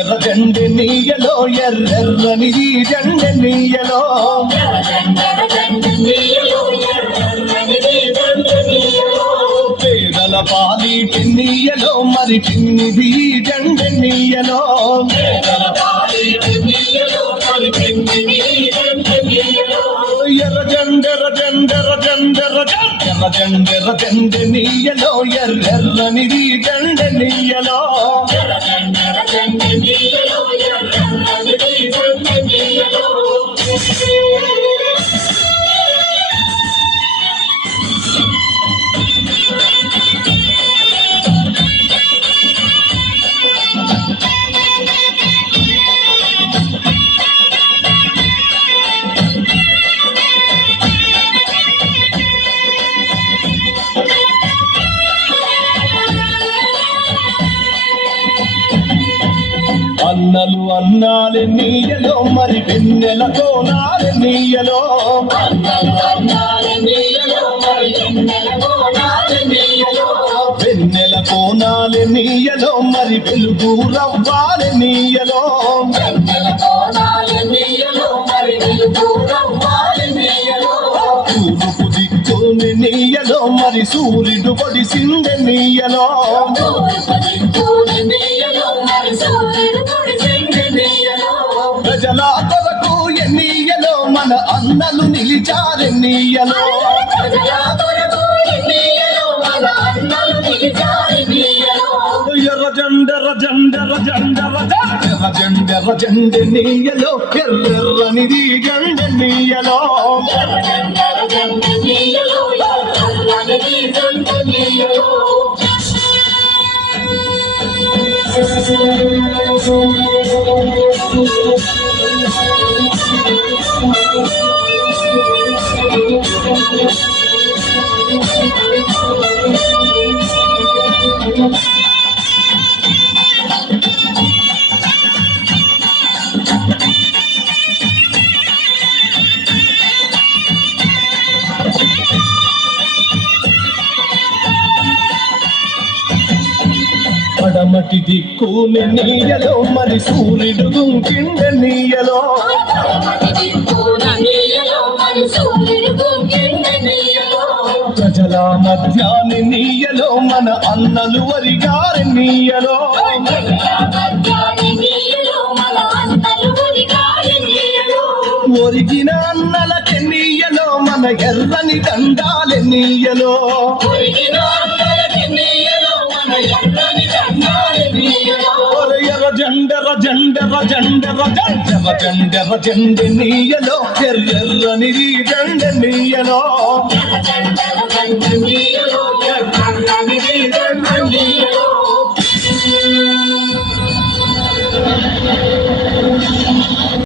ఎర్ర జెండె నీయలో ఎర్రెర్రని జెండె నీయలో పేదల పాలిటి నీయలో మరి చిన్నిది జెండె నీయలో ఎర్ర జెండె నీయలో ఎర్రెర్రని జెండె నీయలో అన్నలు అన్నాలే నీయలో మరి వెన్నెలతో నాలే నీయలో వెన్నెల కోనాలే నీయలో మరి వెలుగు రవ్వాలే నీయలో తూర్పు దిక్కుని నీయలో మరి సూర్యుడు పొడిసిందె నీయలో ప్రజల కొరకు ఎన్నియలో మన అన్నలు నిలిచారెన్నియలో ఎర్ర జెండె నీయలో ఎర్రెర్రనిది జెండె నీయలో పడమటి దిక్కుని నీయలో మరి సూర్యుడు గుంకిండ నీయలో ప్రజల మధ్యాని నీయలో మన అన్నలు వరిగారి నీయలో ఒరిగిన అన్నలకి నీయలో మన ఎర్రని దండాలి నీయలో జెండె నీయలో ఎర్రెర్రని జెండె నీయలో